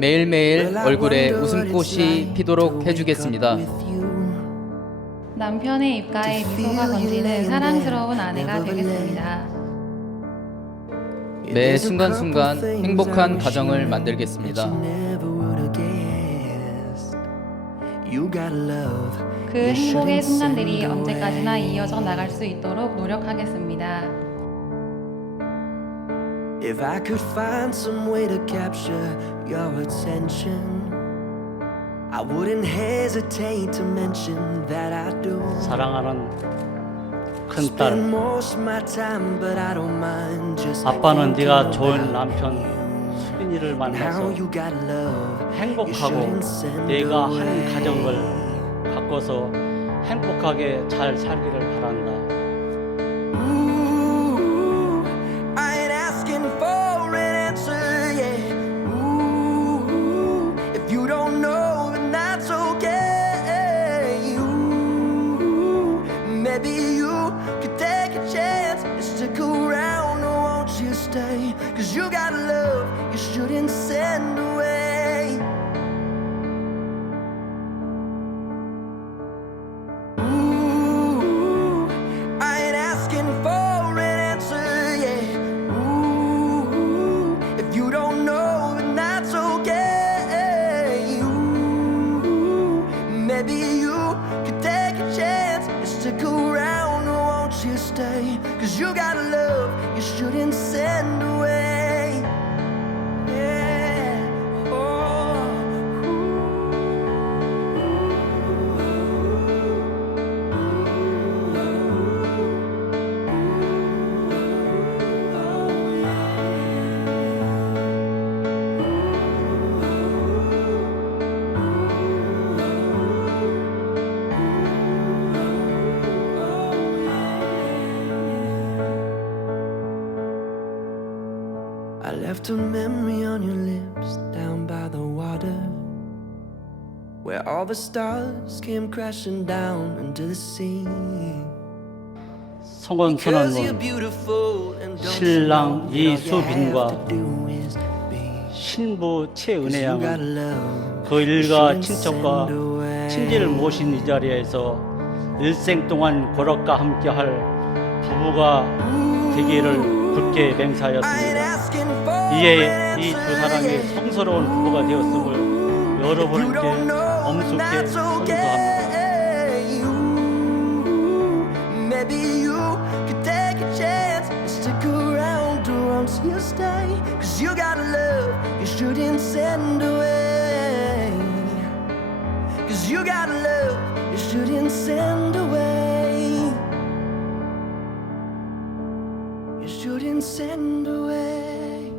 매일매일 얼굴에 웃음꽃이 피도록 해주겠습니다. 남편의 입가에 미소가 번지는 사랑스러운 아내가 되겠습니다. 매 순간순간 행복한 가정을 만들겠습니다. 그 행복의 순간들이 언제까지나 이어져 나갈 수 있도록 노력하겠습니다. If I could find some way to capture your attention, I wouldn't hesitate to mention that I do. 사랑하는 큰 Spend 딸, most of my time, but I don't mind just 아빠는 thinking 네가 좋은 about 남편 you. 수빈이를 And 만나서 how you got love. You 행복하고 shouldn't send 내가 한 away. 가정을 바꿔서 행복하게 잘 살기를 바란다. Stick around, or won't you stay? Cause you got love you shouldn't send away. Ooh, I ain't asking for an answer, yeah. Ooh, if you don't know, then that's okay. Ooh, maybe you could take a chance and stick around, you stay? Cause you got love you shouldn't send away. I left a memory on your lips down by the water where all the stars came crashing down into the sea. 성원 선언문 신랑 이수빈과. 신부 'Cause you got 최은혜 양은 love 그 일가 친척과. 친지를 모신 이 자리에서 일생 동안 고락과 함께할 부부가 되기를 굳게 맹세하였습니다. asking for 이에 an 이 두 answer, 사람이 yeah. 성스러운 부부가 되었음을 If you 여러분께 don't know, 엄숙히 that's 선서합니다. okay. Ooh, Maybe you could take a chance and stick around or won't you stay? Cause you got love you shouldn't send away. Cause you got love you shouldn't send away. You shouldn't send away.